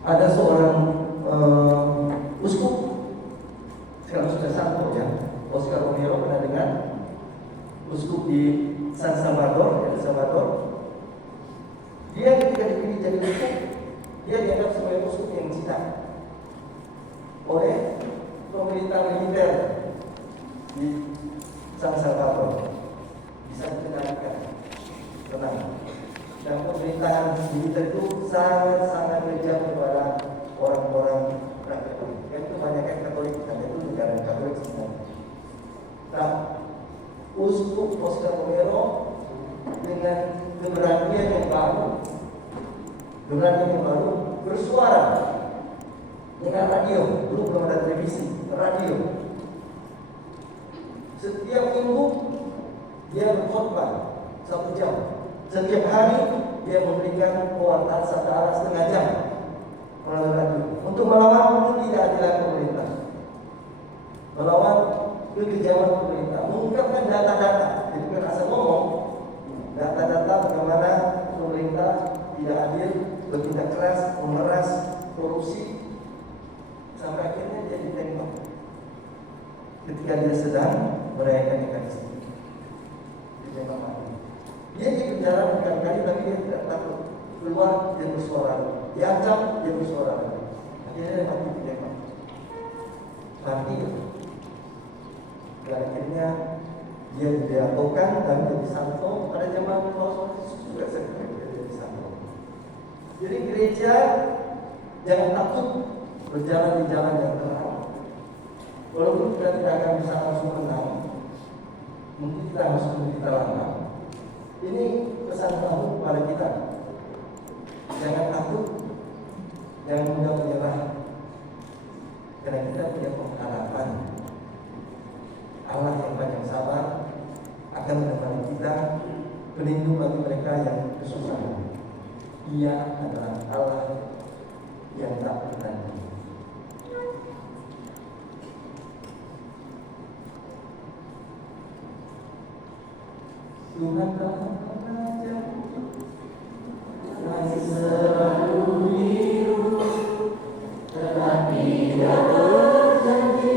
ada seorang uskup, sekarang sudah santo ya, Oscar Romero, pernah dengar? Uskup di San Salvador, El Salvador. Dia ketika dipilih jadi uskup, dia dianggap sebagai uskup yang jinak oleh pemerintah militer di San Salvador, bisa dikendalikan, tenang. Dan pemerintahan militer itu sangat-sangat kejam kepada orang-orang Katolik. Itu kebanyakan Katolik, karena itu negara Katolik sebenarnya. Nah, Uskup Oscar Romero dengan keberanian yang baru bersuara dengan radio. Dulu belum ada televisi, radio. Setiap minggu dia berkhotbah 1 jam. Setiap hari dia memberikan pewartaan setara setengah jam melalui radio untuk melawan ketidakadilan pemerintah, melawan kekejaman pemerintah, mengungkapkan data-data. Jadi bukan asal ngomong, data-data bagaimana pemerintah tidak adil, bertindak keras, memeras, korupsi, sampai akhirnya dia ditembak ketika dia sedang merayakan Ekaristi. Ditembak mati. Dia di penjara berkali-kali, tapi dia tidak takut. Keluar, dia bersuara. Diancam, dia bersuara. Akhirnya dia mati ditembak. Mati. Dan akhirnya dia didiatokan dan jadi santo pada zaman Paus juga jadi santo. Jadi gereja jangan takut berjalan di jalan yang terang. Walaupun kita tidak akan bisa langsung menang, mungkin kita harus kita langkah. Ini pesan Tuhan kepada kita. Jangan takut, jangan mudah menyerah, karena kita punya pengharapan. Allah yang banyak sabar akan menemani kita, pelindung bagi mereka yang kesusahan. Ia adalah Allah yang tak bertanding. Tuhan telah mengajar, kasih selalu biru, telah tidak berjanji,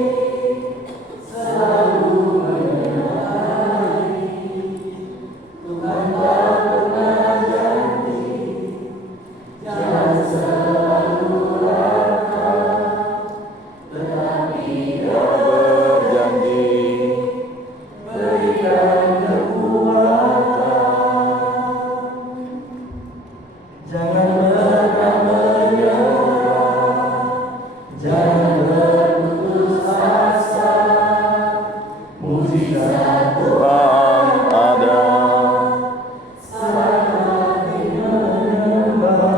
selalu menyertai. Tuhan tak pernah janji, jangan selalu raka, tetapi tidak berjanji, berikan jangan pernah menyerah, jangan berputus asa. Mujizat Tuhan ada, saat menyembah.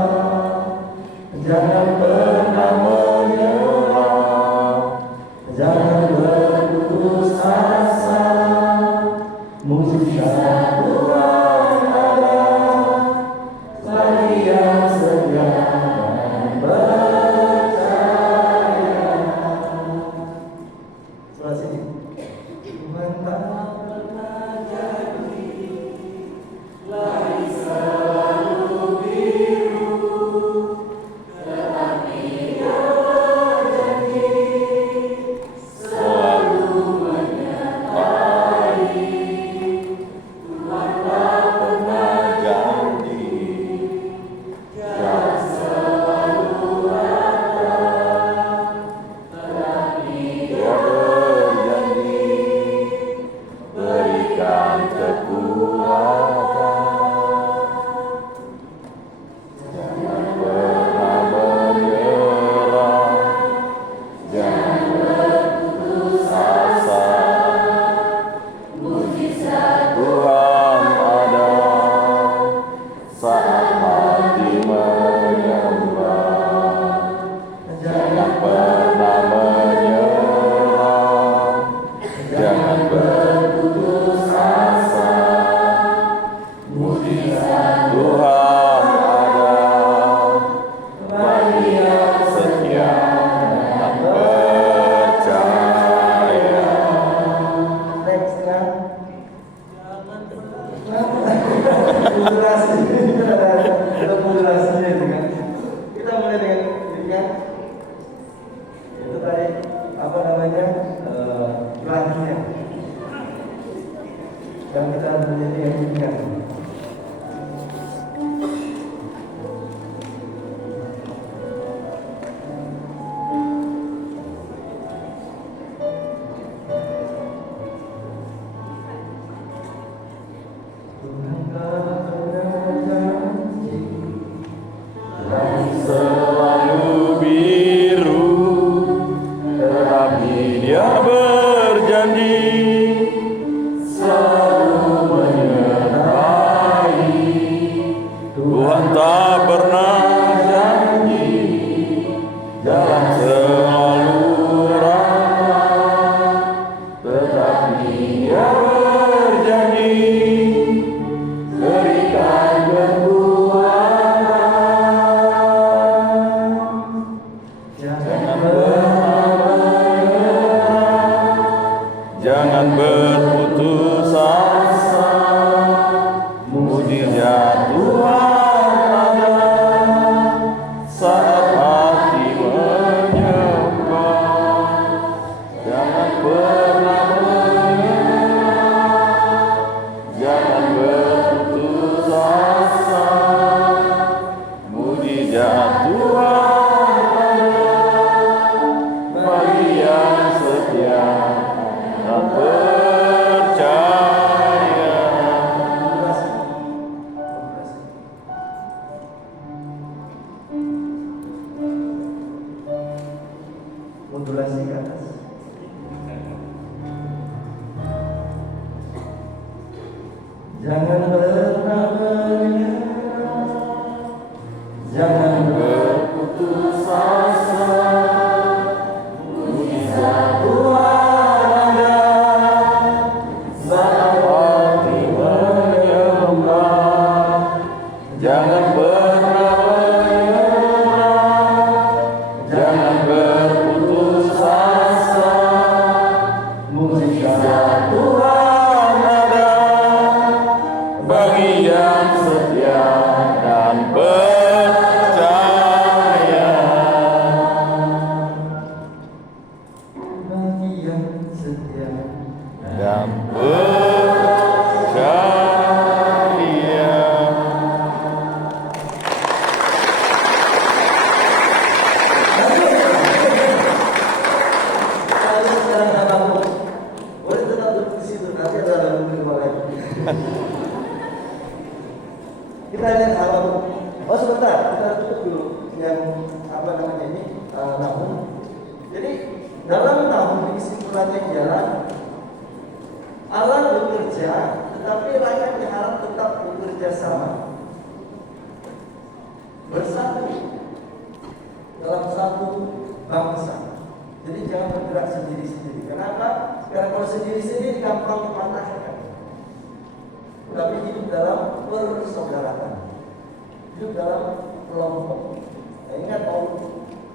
Jangan pernah menyerah, jangan berputus asa. Mujizat Tuhan ada, bagi yang setia dan percaya. Sebelah sini. Tuhan tak pernah janji, langit selalu biru, tetapi modulasi ke atas. Jangan pernah menyerah, jangan berputus asa. Jangan pernah menyerah, jangan berputus asa. Mukjizat Tuhan ada bagi yang setia dan percaya. Bagi yang setia Dan percaya. Saya sekarang nggak bangun. Boleh tetap duduk di situ. Nanti ada lagu kedua lagi. Kita lihat hal. Oh sebentar, kita tutup dulu yang apa namanya ini tahun. Jadi dalam tahun ini kesimpulannya ialah Allah bekerja, tetapi rakyat diharap tetap bekerja sama, bersatu dalam satu bangsa. Jadi jangan bergerak sendiri-sendiri. Kenapa? Karena kalau sendiri-sendiri gampang dipatahkan. Tapi hidup dalam persaudaraan, hidup dalam kelompok. Nah, ingat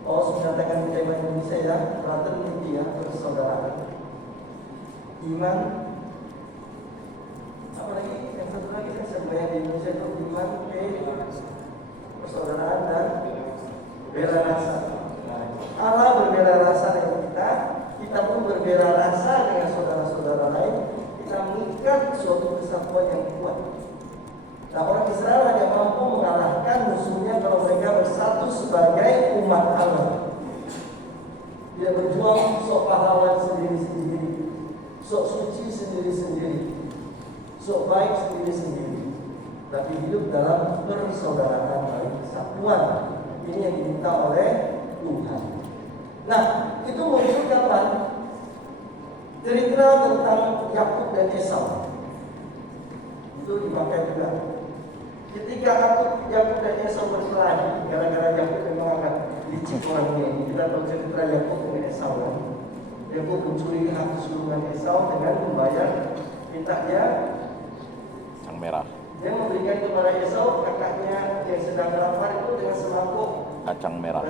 Paulus menyatakan di tema Indonesia ya, fraternity ya, persaudaraan, iman. Apa lagi? Yang satu lagi kan sebenarnya di Indonesia itu iman, persaudaraan dan bela rasa. Allah berbeda rasa dengan kita pun berbeda rasa dengan saudara-saudara lain. Kita mengikat suatu kesatuan yang kuat. Nah, orang Israel hanya mampu mengalahkan musuhnya kalau mereka bersatu sebagai umat Allah. Tidak berjuang sok pahlawan sendiri-sendiri, sok suci sendiri-sendiri, sok baik sendiri-sendiri, tapi hidup dalam persaudaraan dan kesatuan. Ini yang diminta oleh Tuhan. Nah, itu muncul kapan? Cerita tentang Yakub dan Esau itu dipakai juga. Ketika Yakub dan Esau berkelahi, gara-gara Yakub memang agak licik orangnya. Kita tahu cerita Yakub dengan Esau. Yakub mencuri hak kesulungan Esau dengan membayar mintanya Yang merah, dia memberikan kepada Esau kakaknya yang sedang lapar itu dengan semangkuk kacang merah.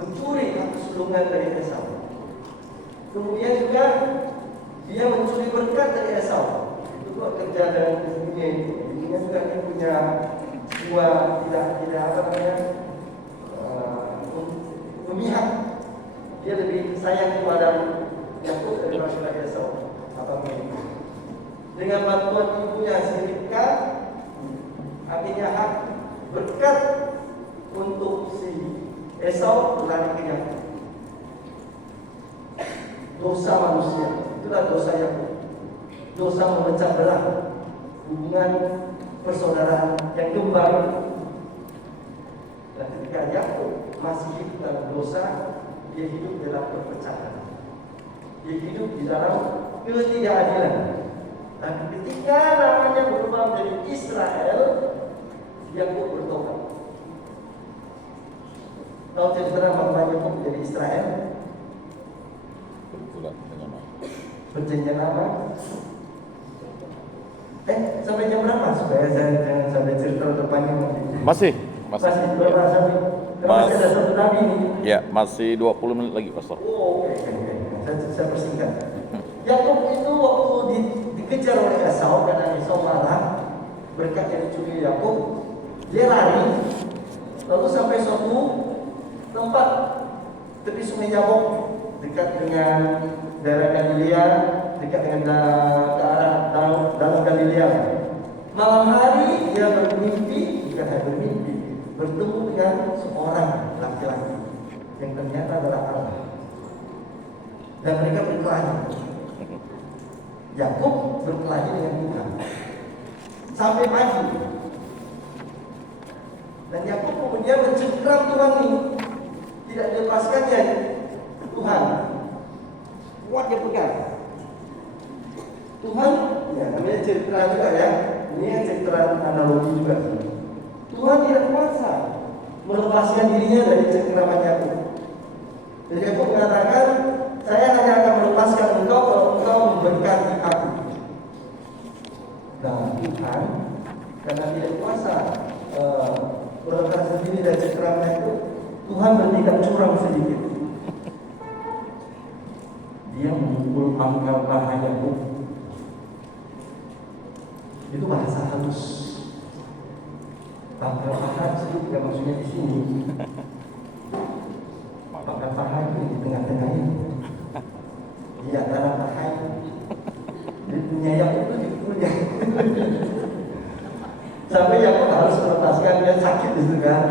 mencuri hak kesulungan dari Esau. Kemudian juga dia mencuri berkat dari Esau. Itu kok kerja dengan ibunya itu. Ibunya juga dia punya jiwa tidak apa namanya memihak. Dia lebih sayang kepada Yakub daripada Esau. Apa begitu? Dengan bantuan ibunya Ribka, akhirnya hak berkat untuk si Esau berlari ke Yakub. Dosa manusia, itulah dosa Yakub. Dosa memecah belah hubungan persaudaraan yang kembali. Dan ketika Yakub masih hidup dalam dosa, dia hidup dalam perpecahan. Dia hidup di dalam ketidakadilan. Dan ketika namanya berubah menjadi Israel, Yakub bertobat. Tahu cerita bagaimana Yakub menjadi Israel? Berbulan dengan apa? Perjanjian apa? Sampai jam berapa? Supaya saya jangan sampai cerita terpanjang nanti. Masih Berapa sampai? Masih ada satu nabi ini. Ya, masih 20 menit lagi, Pastor. Oh, oke. Saya persingkat. Yakub itu waktu dikejar oleh Esau karena Esau marah berkat yang dicuri Yakub, dia lari lalu sampai suatu tempat tepi sungai Yabok dekat dengan daerah Galilea, dekat dengan ke arah dalam Galilea. Malam hari dia bermimpi, bertemu dengan seorang laki-laki yang ternyata adalah Allah. Dan mereka berkelahi. Yakub berkelahi dengan Tuhan sampai pagi. Dan Yakub kemudian mencengkram Tuhan ini, tidak dilepaskannya. Tuhan. Kuat dia pegang. Tuhan, ya namanya cerita juga ya. Ini yang cerita analogi juga. Tuhan tidak kuasa melepaskan dirinya dari cengkraman Yakub. Jadi Yakub mengatakan, saya hanya akan melepaskan engkau kalau engkau memberkati aku. Nah Tuhan, karena tidak kuasa melepaskan diri dari cengkraman itu, Tuhan bertindak curang sedikit. Dia memukul pangkal paha Yakub. Itu bahasa halus. Pangkal paha itu tidak maksudnya di sini. Pangkal paha itu di tengah-tengah ini. Di antara paha itu. Di punya Yakub itu di punya. Sampai Yakub harus melepaskan, dia sakit di situ kan.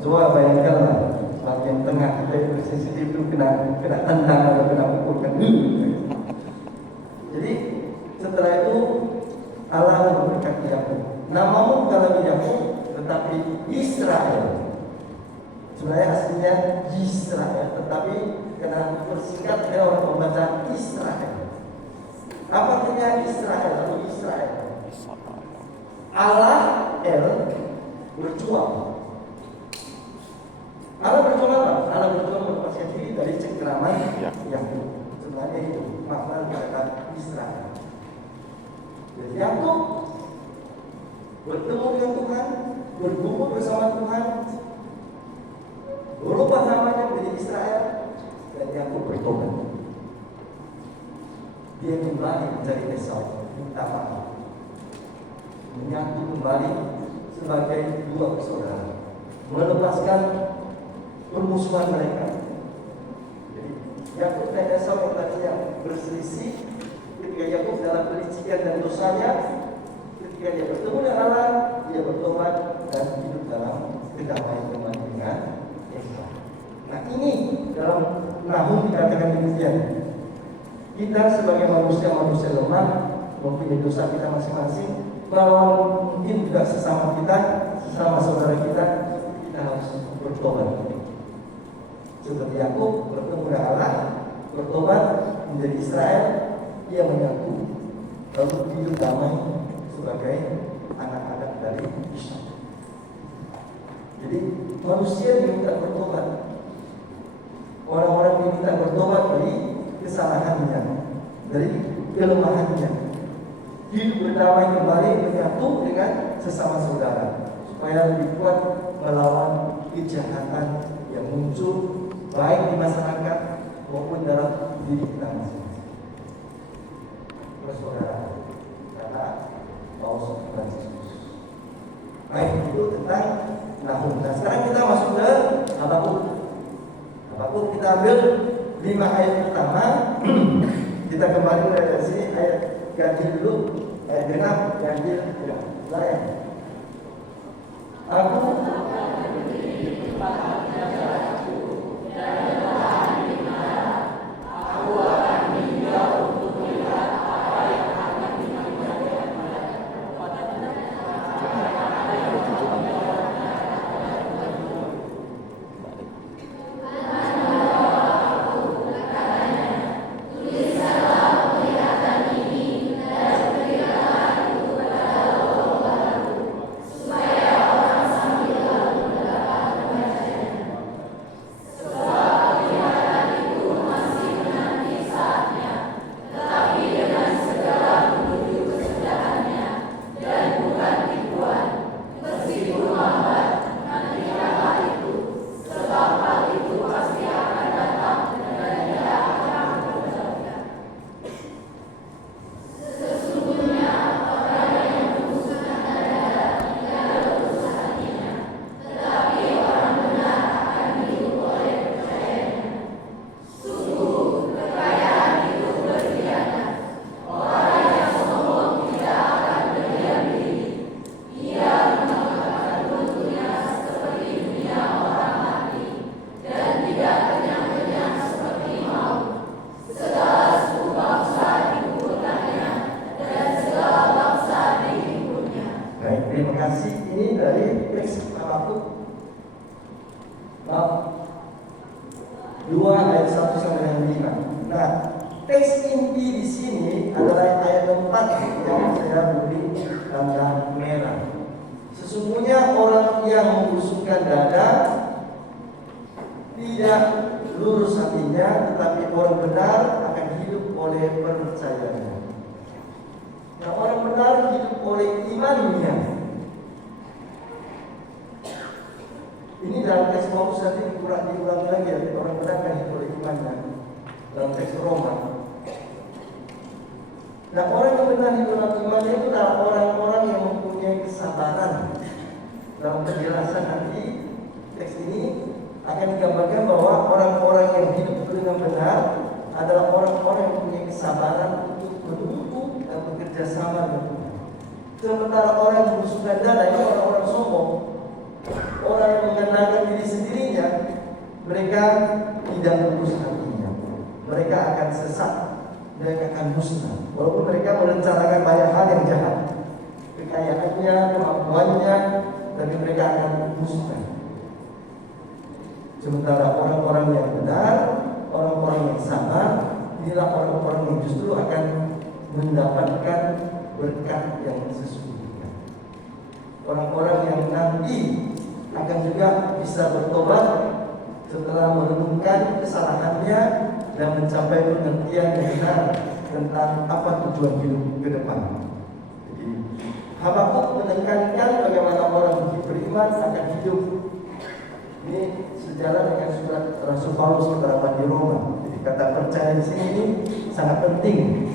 Coba bayangkanlah, bagian tengah kita itu sensitif itu kena tendang atau kena pukul kan. Jadi setelah itu Allah memberkati Yakub. Namamu bukan Yakub, tetapi Israel. Sebenarnya aslinya Israel, tetapi karena persingkat oleh orang membaca Israel. Apa artinya Israel atau Israel? Allah berjuang. Allah berjuang apa? Allah berjuang melepaskan diri dari cengkraman Yakub. Sebenarnya itu makna kata Israel. Jadi Yakub bertemu dengan Tuhan, bergumul bersama Tuhan, berubah namanya menjadi Israel, dan Yakub bertobat. Dia kembali mencari Esau, minta maaf, menyatu kembali sebagai dua bersaudara, melepaskan permusuhan mereka. Jadi Yakub dan Esau yang tadinya berselisih, ketika Yakub dalam kelicikan dan dosanya, ketika dia bertemu dengan Allah, dia bertobat dan hidup dalam kedamaian kembali dengan Esau. Nah ini dalam Nahum dikatakan demikian. Kita sebagai manusia lemah, mempunyai dosa kita masing-masing, bahwa mungkin juga sesama kita, sesama saudara kita harus bertobat. Seperti Yakub bertemu dengan Allah, bertobat menjadi Israel, ia menyatu lalu hidup damai sebagai anak-anak dari Ishak. Jadi manusia diminta bertobat. Orang-orang diminta bertobat dari kesalahannya, dari kelemahannya. Hidup berdamai kembali, menyatu dengan sesama saudara, supaya lebih kuat melawan kejahatan yang muncul baik di masyarakat maupun dalam diri kita masing-masing. Saudara, kata Paulus Franciscus. Baik, itu tentang Nahum. Nah sekarang kita masuk ke Habakuk. Habakuk kita ambil 5 ayat pertama. Kita kembali dari sini ayat ganti dulu, ayat genap ganti lain. Aku 2 ayat 1 sampai dengan 5. Nah, teks inti di sini adalah ayat 4 yang saya beri tanda merah. Sesungguhnya orang yang membusukkan dada tidak lurus hatinya, tetapi orang benar akan hidup oleh percayanya. Nah, orang benar hidup oleh imannya. Ini dalam teks Paulus nanti diulangi lagi ya. Orang benar akan hidup oleh imannya. Dalam teks Roma. Nah, orang yang benar hidup dalam imannya itu adalah orang-orang yang mempunyai kesabaran. Dalam penjelasan nanti teks ini akan digambarkan bahwa orang-orang yang hidup dengan benar adalah orang-orang yang punya kesabaran untuk menunggu dan bekerja sama dengan Tuhan. Sementara orang yang membusukkan dada ini orang-orang sombong, orang yang mengandalkan diri sendirinya, mereka tidak lurus hatinya. Mereka akan sesat, mereka akan musnah. Walaupun mereka merencanakan banyak hal yang jahat, kekayaannya, kemampuannya, tapi mereka akan musnah. Sementara orang-orang yang benar, orang-orang yang sabar, inilah orang-orang yang justru akan mendapatkan berkat yang sesungguhnya. Orang-orang yang nanti akan juga bisa bertobat setelah merenungkan kesalahannya dan mencapai pengertian yang benar tentang apa tujuan hidup ke depan. Jadi, Habakuk menekankan bagaimana orang beriman akan hidup. Ini sejalan dengan surat Rasul Paulus kepada di Roma. Jadi kata percaya di sini ini sangat penting.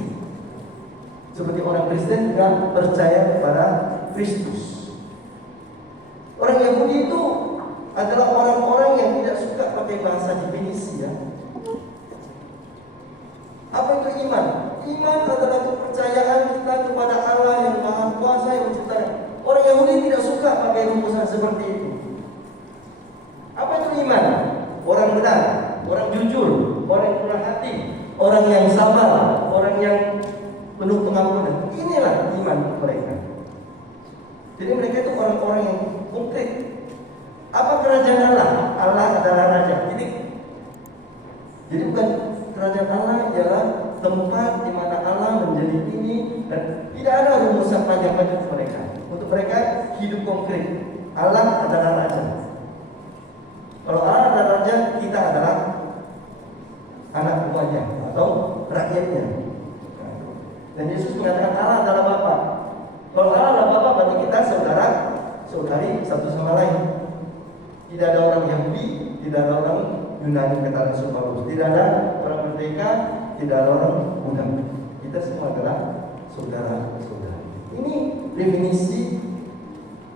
Seperti orang Kristen juga percaya kepada Kristus. Orang Yahudi itu adalah orang-orang yang tidak suka pakai bahasa definisi ya. Apa itu iman? Iman adalah kepercayaan kita kepada Allah yang Maha Kuasa yang menciptakan. Orang Yahudi tidak suka pakai rumusan seperti itu. Apa itu iman? Orang benar, orang jujur, orang yang murah hati, orang yang sabar, orang yang penuh pengampunan. Inilah iman mereka. Jadi mereka itu orang-orang yang konkret. Apa kerajaan Allah? Allah adalah raja. Jadi bukan kerajaan Allah ialah tempat di mana Allah menjadi ini dan tidak ada rumusan panjang-panjang mereka. Untuk mereka hidup konkret. Allah adalah raja. Kalau Allah adalah raja, kita adalah anak buahnya atau rakyatnya. Dan Yesus mengatakan Allah adalah Bapa. Kalau Allah adalah Bapa, berarti kita saudari satu sama lain. Tidak ada orang Yahudi, tidak ada orang Yunani kata Rasul Paulus, tidak ada orang merdeka, tidak ada orang Buddha. Kita semua adalah saudara-saudara. Ini definisi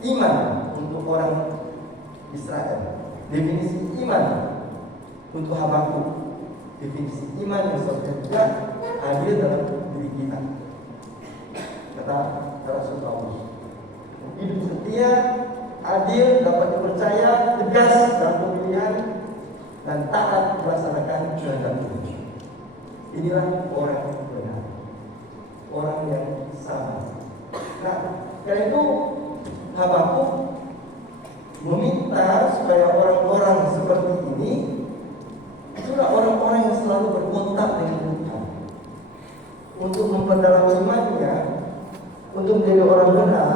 iman untuk orang Israel. Definisi iman untuk Habakuk. Definisi iman yang sebenarnya hadir dalam diri kita. Kata Rasul Paulus, hidup setia, adil, dapat dipercaya, tegas dalam pemilihan, dan taat melaksanakan kehendak Tuhan. Inilah orang yang benar, orang yang sabar. Nah, karena itu Habakuk meminta supaya orang-orang seperti ini itulah orang-orang yang selalu berkontak dengan Tuhan untuk memperdalam imannya, untuk menjadi orang benar,